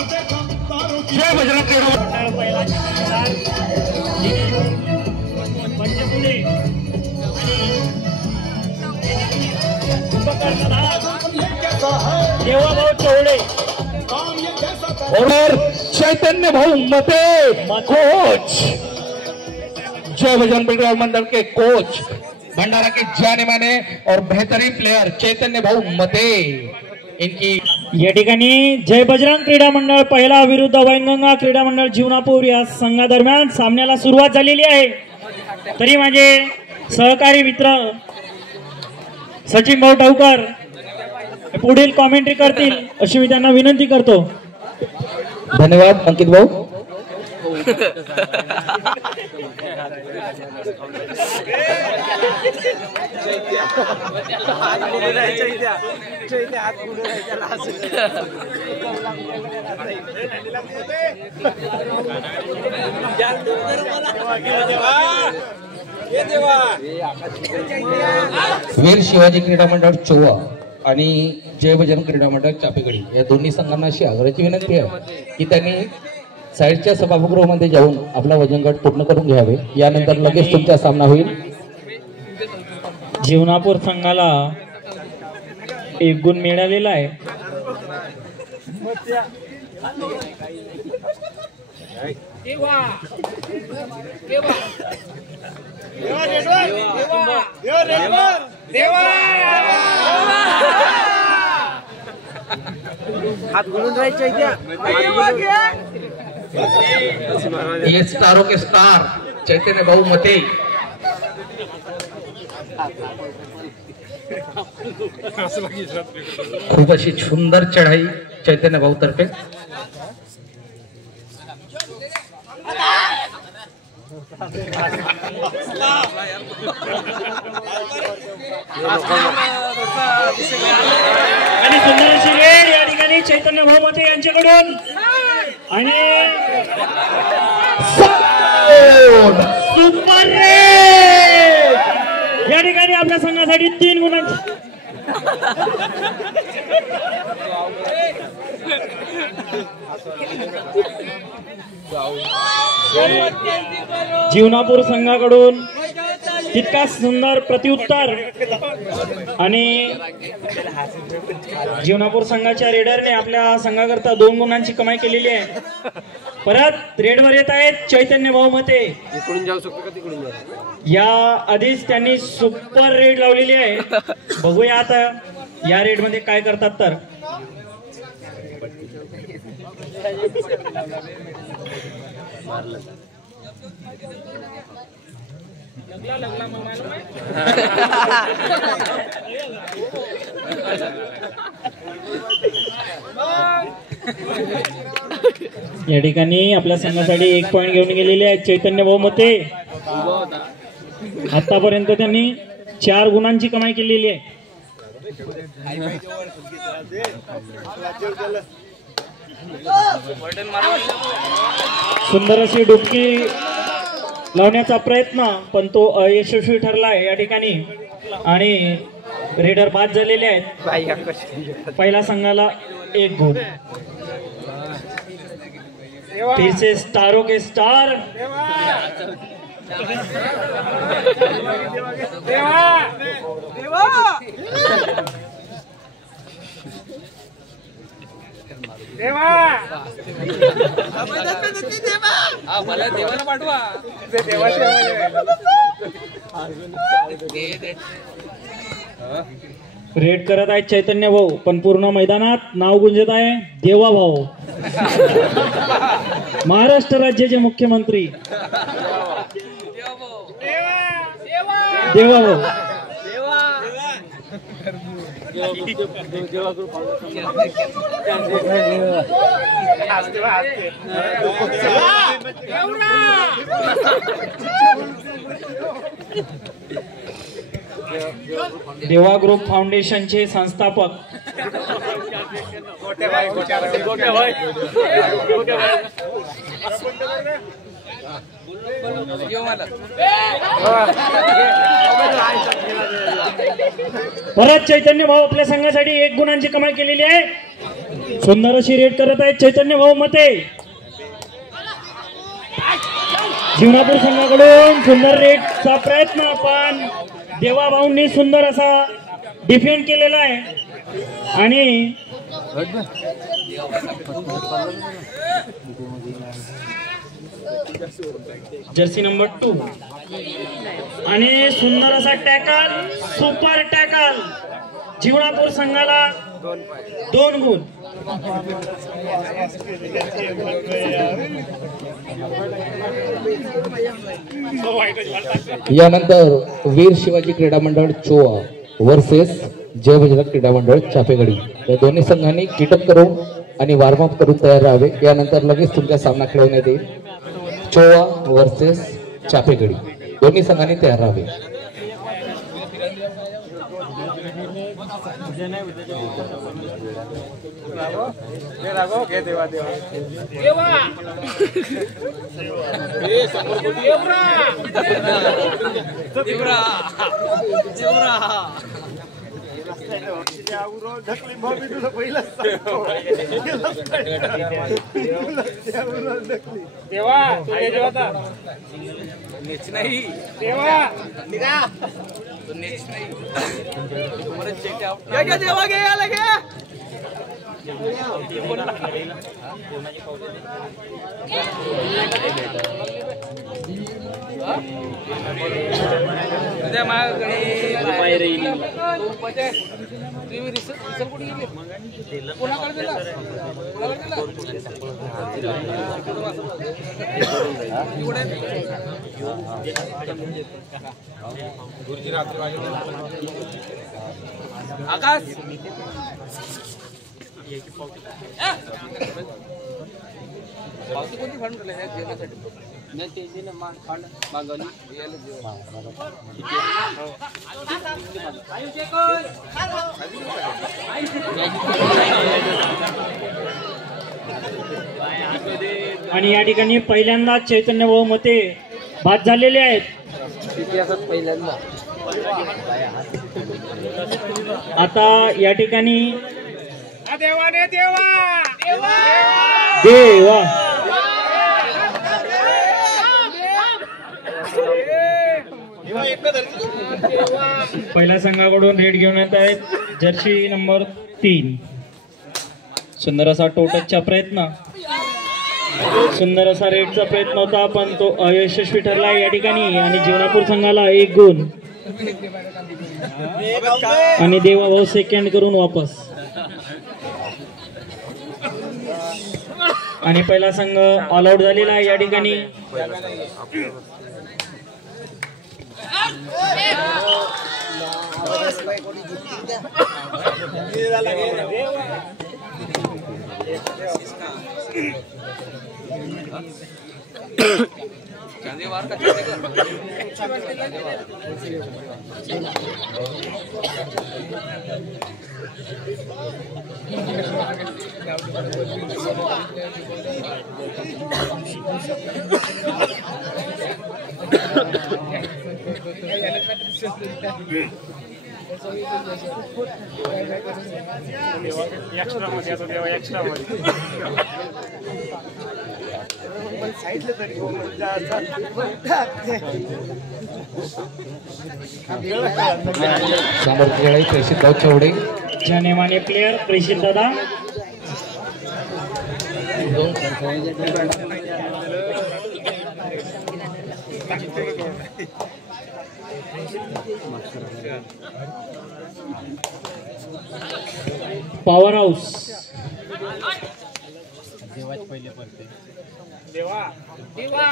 जय बजरंग क्रीडा और चैतन्य भाऊ मते कोच, जय बजरंग क्रीडा मंडल के कोच, भंडारा के जाने माने और बेहतरीन प्लेयर चैतन्य भाऊ मते, इनकी या ठिकाणी जय बजरंग क्रीडा मंडळ पहिला विरुद्ध वैनगंगा क्रीडा मंडळ जीवनापूर या संघादरम्यान सामन्याला सुरुवात झालेली आहे। तरी माझे सहकारी मित्र सचिन भाऊ ठाऊकर पुढील कॉमेंट्री करतील अशी मी त्यांना विनंती करतो। धन्यवाद अंकित भाऊ। वीर शिवाजी क्रीडा मंडळ चोवा आणि जय बजरंग क्रीडा मंडळ चापेगडी या दोन्ही संघांना अशी आग्रहाची विनंती आहे की त्यांनी साईडच्या सभागृहामध्ये जाऊन आपला वजन गट पूर्ण करून घ्यावे। यानंतर लगेच तुमचा सामना होईल। जीवनापूर संघाला 1 गुण मिळालेला आहे। हात घुलून राहायचे ये स्टारों के स्टार चैतन्य भाऊ मते, खूप अशी सुंदर चढाई चैतन्य भाऊ तर्फे। आणि सुंदर अशी रेड या ठिकाणी चैतन्य भाऊ मते यांच्याकडून आणि सुपर रेड या ठिकाणी आपल्या संघासाठी 3 गुणांची जीवनापूर संघाकडून तितका सुंदर प्रत्युत्तर आणि जीवनापूर संघाच्या रेडरने आपल्या संघाकरता 2 गुणांची कमाई केलेली आहे। परत रेडवर येत आहेत चैतन्य भाऊ मते। इकडून जाऊ शकतो का तिकडून जाऊ? या आधीच त्यांनी सुपर रेड लावलेली आहे। बघूया आता या रेड मध्ये काय करतात तर या ठिकाणी आपल्या संघासाठी 1 पॉइंट घेऊन गेलेले आहेत चैतन्य भाऊ मते। आतापर्यंत त्यांनी 4 गुणांची कमाई केलेली आहे। सुंदर अशी डुबकी लावण्याचा प्रयत्न पण तो अयशस्वी ठरला आहे या ठिकाणी आणि रेडर बाद झालेले आहेत। पहिल्या संघाला 1 गुण। फिर से स्टारों के स्टार देवाला पाठवा। रेड करत आहेत चैतन्य भाऊ पण पूर्ण मैदानात नाव गुंजत आहे देवा भाऊ, महाराष्ट्र राज्याचे मुख्यमंत्री देवा भाऊ। देवा ग्रुप फाउंडेशनचे संस्थापक परत चैतन्य भाऊ आपल्या संघासाठी 1 गुणांची कमाई केलेली आहे। सुंदर अशी रेड करत आहेत चैतन्य भाऊ मते. जीवनापूर संघाकडून सुंदर रेडचा प्रयत्न, पण देवा भाऊंनी सुंदर असा डिफेंड केलेला आहे आणि जर्सी नंबर 2 आणि सुंदर असा टॅकल, सुपर टॅकल. जीवनापूर संघाला 2 गुण. यानंतर वीर शिवाजी क्रीडा मंडळ चोआ वर्सेस जय बजरंग क्रीडा मंडळ चापेगडी या दोन्ही संघांनी किटअप करून आणि वॉर्मअप करून तयार राहावे. यानंतर लगेच तुमचा सामना खेळवण्यात येईल. चोआ वर्सेस चापेगडी दोन्ही संघांनी तयार राहावे. आकाश पावती कोणती फाडून राहिले जेवणासाठी नाही ते दिलं मान फाड मागवली यायला जेवण आणि या ठिकाणी पहिल्यांदा चैतन्य भाऊ मते बाद झालेले आहेत. इतिहासात पहिल्यांदा आता या ठिकाणी देवाने देवा देवा पहिल्या संघाकडून रेड घेऊन येत आहेत जर्सी नंबर 3. सुंदर असा टोटकचा प्रयत्न, सुंदर असा रेडचा प्रयत्न होता पण तो अयशस्वी ठरला या ठिकाणी आणि जीवनापूर संघाला 1 गुण आणि देवा भाऊ सेकंड करून वापस. आणि पहिला संघ ऑल आउट झालेला आहे या ठिकाणी. प्रेषित चौडे जानेमाने प्लेयर प्रेषित दादा. पॉवर हाऊस देवा देवा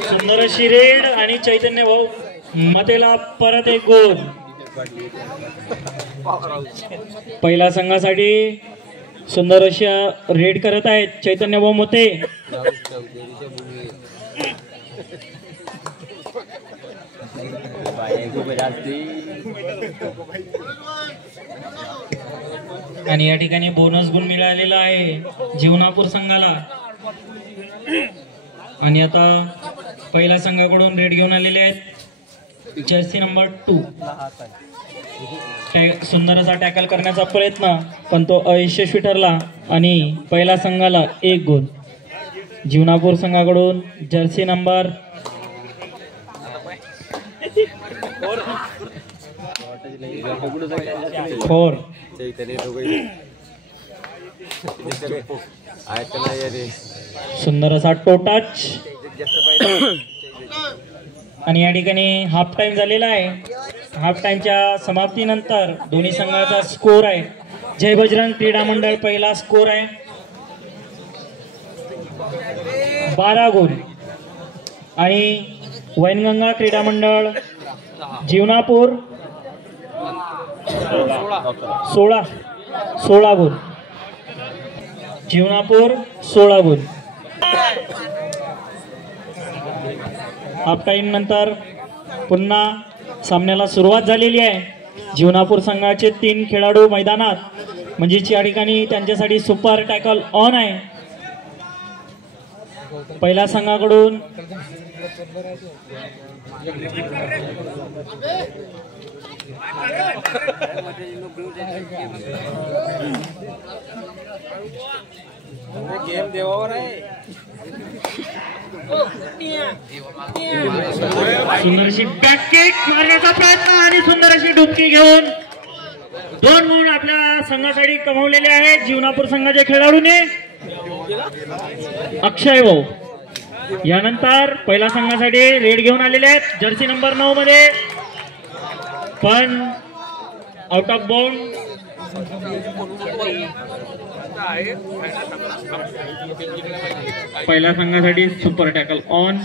सुंदर अशी रेड आणि चैतन्य भाऊ मतेला परत 1 गुण. पहिल्या संघासाठी सुंदर अशा रेड करत आहेत चैतन्य भाऊ मोते. आणि या ठिकाणी बोनस गुण मिळालेला आहे जीवनापूर संघाला. आणि आता पहिल्या संघाकडून रेड घेऊन आलेले आहेत जर्सी नंबर 2. सुंदर असा टॅकल करण्याचा प्रयत्न पण तो अयशस्वी ठरला आणि पहिल्या संघाला 1 गुण. जीवनापूर संघाकडून जर्सी नंबर 4 सुंदर असा टो टच. आणि या ठिकाणी हाफ टाइम झालेला आहे. हाफ टाइमच्या समाप्तीनंतर दोन्ही संघाचा स्कोर आहे. जय बजरंग क्रीडा मंडळ पहिला स्कोर आहे 12 गुण आणि वैनगंगा क्रीडा मंडळ जीवनापूर 16 गुण. जीवनापूर 16 गुण. हाफ टाइम नंतर पुन्हा सामन्याला सुरुवात झालेली आहे. जीवनापूर संघाचे 3 खेळाडू मैदानात म्हणजेच या ठिकाणी त्यांच्यासाठी सुपर टॅकल ऑन आहे. पहिल्या संघाकडून गेम देवावर आहे. सुंदर अशी बॅककिक मारण्याचा प्रयत्न आणि सुंदर अशी डुबकी घेऊन 2 गुण आपल्या संघासाठी कमावलेले आहेत जीवनापूर संघाच्या खेळाडूने अक्षय भाऊ. यानंतर पहिल्या संघासाठी रेड घेऊन आलेले आहेत जर्सी नंबर 9 मध्ये पण आउट ऑफ बाउंड. पहिल्या संघासाठी सुपर टॅकल ऑन.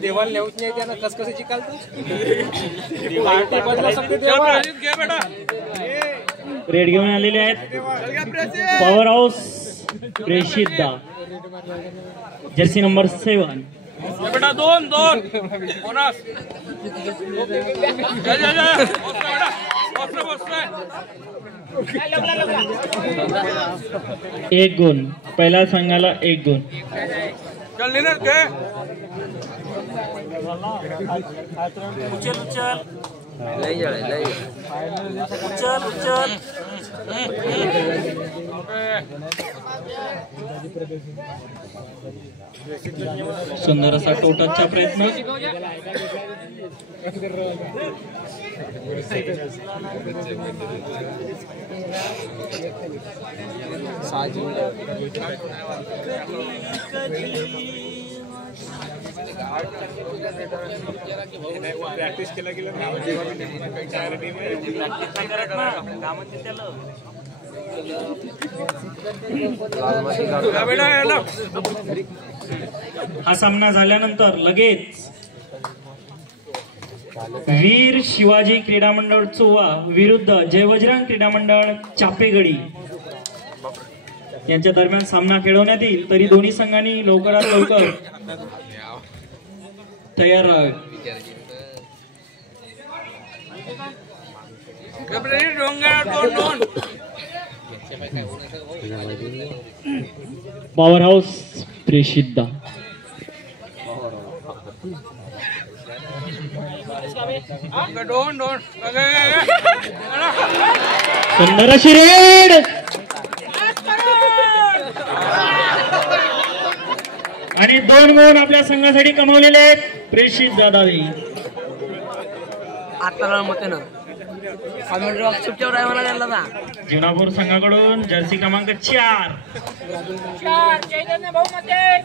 देवाला नेऊच नाही त्यानं कसकशी चिकालतो. रेड घेऊन आलेले आहेत पॉवर हाऊस प्रेषितदा जर्सी नंबर 7. बेटा 2 बोनस. 1 गुण. पहिल्या संघाला 1 गुण. चल निनर के उचल सुंदर असा टोटलचा प्रयत्न. प्रॅक्टिस केला गेला हा सामना झाल्यानंतर लगेच वीर शिवाजी क्रीडा मंडळ चोवा विरुद्ध जय बजरंग क्रीडा मंडळ चापेगडी यांच्या दरम्यान सामना खेळवण्यात येईल. तरी दोन्ही संघांनी लवकरात लवकर तयार राहावे. पॉवर हाऊस प्रेषितदा सुंदर अशी रेड आणि 2 गुण आपल्या संघासाठी कमावलेले आहेत प्रेषित जाधव. जीवनापूर संघाकडून जर्सी क्रमांक 4 चैतन्य भाऊ मध्ये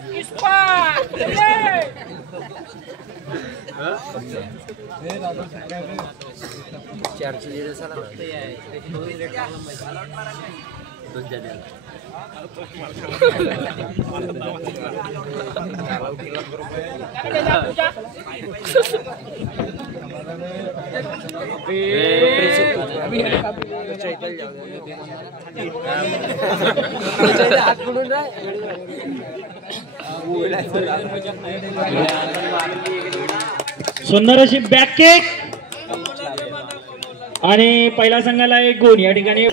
सुंदर अशी बॅक किक आणि पहिल्या संघाला 1 गुण या ठिकाणी.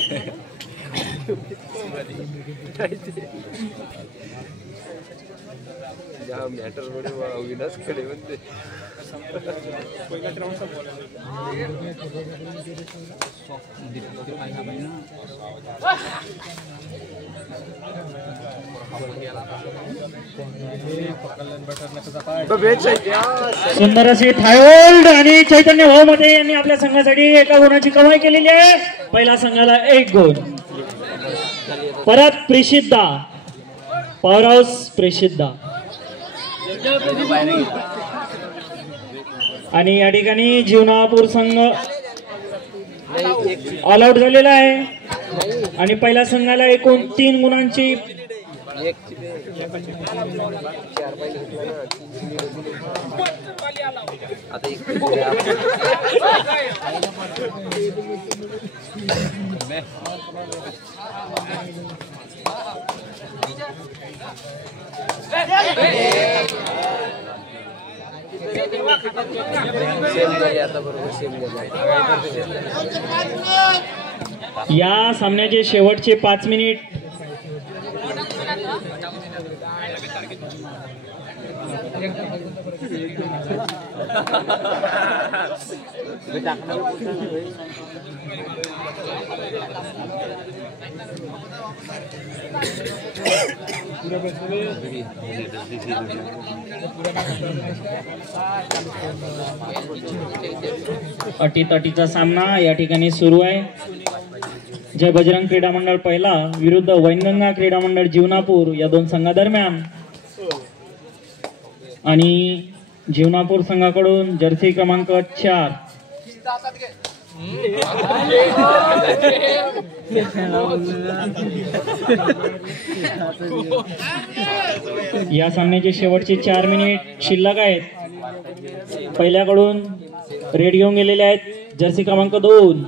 सुंदर अशी थायहोल्ड आणि चैतन्य भाऊ मध्ये यांनी आपल्या संघासाठी 1 गुणाची कमाई केलेली आहे. पहिल्या संघाला 1 गुण. परत प्रेषिद्धा पॉवर हाऊस प्रेषिद्धा आणि या ठिकाणी जीवनापूर संघ ऑल आउट झालेला आहे आणि पहिल्या संघाला एकूण 3 गुणांची या सामन्याचे शेवटचे 5 मिनिट अटीतटीचा सामना या ठिकाणी सुरू आहे. जय बजरंग क्रीडा मंडळ पहिला विरुद्ध वैनगंगा क्रीडा मंडळ जीवनापूर या 2 संघादरम्यान आणि जीवनापूर संघाकडून जर्सी क्रमांक 4 या सामन्याचे शेवटचे 4 मिनिट शिल्लक आहेत. पहिल्याकडून रेड घेऊन गेलेले आहेत जर्सी क्रमांक 2.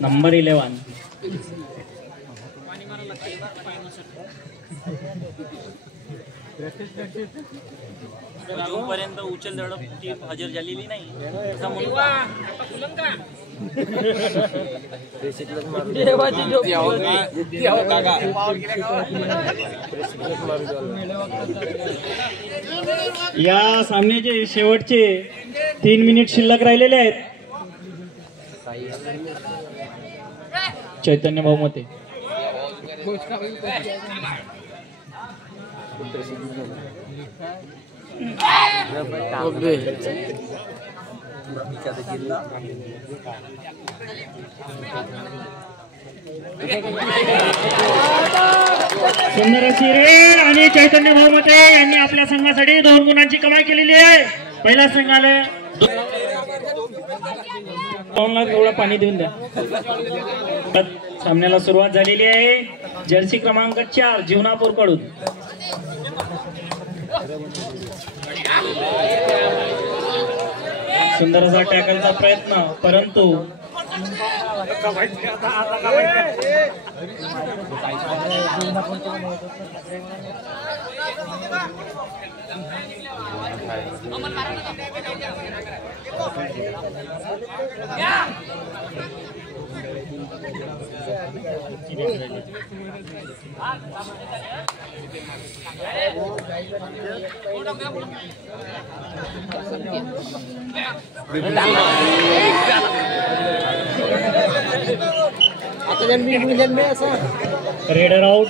नंबर 11 जोपर्यंत उचल झडप ती हजर झालेली नाही या सामन्याचे शेवटचे 3 मिनिट शिल्लक राहिलेले आहेत. चैतन्य भाऊ मते सुंदर अशी रेड आणि चैतन्य भाऊ मते यांनी आपल्या संघासाठी 2 गुणांची कमाई केलेली आहे. पहिल्या संघाला थोडं पाणी देऊन द्या. सामन्याला सुरुवात झालेली आहे. जर्सी क्रमांक 4 जीवनापूर कडून सुंदर असा टॅकलचा प्रयत्न परंतु रेडर आउट.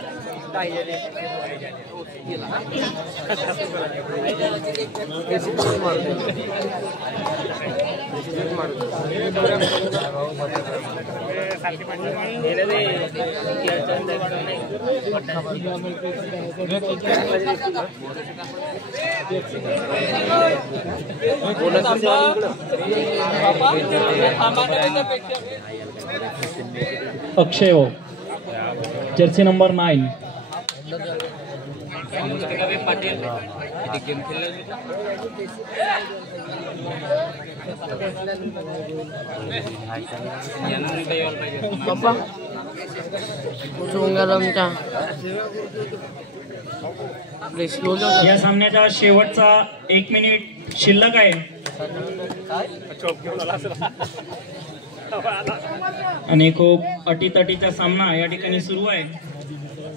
अक्षय जर्सी नंबर 9. या सामन्याचा शेवटचा 1 मिनिट शिल्लक आहे आणि खूप अटीतटीचा सामना या ठिकाणी सुरू आहे.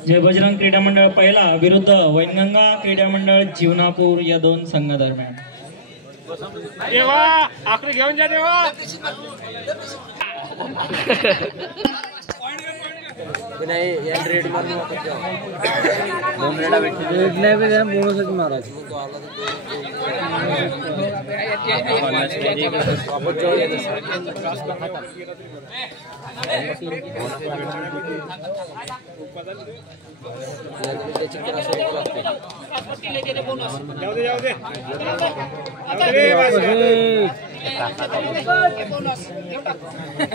जय बजरंग क्रीडा मंडळ पहिला विरुद्ध वैनगंगा क्रीडा मंडळ जीवनापूर या 2 संघादरम्यान. देवा आखरी घेऊन जा देवा. नाही या रेड मारून दोन रेडा भेटले. रेड नाही बे बोनसच मारायचं. जाऊ दे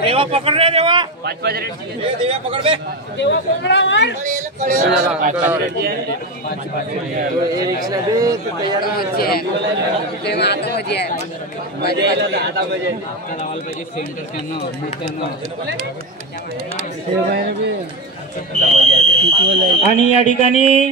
देवा पकड रे देवा. 5 रेट देवा पकड बे. देवा पकडा मार. आणि या ठिकाणी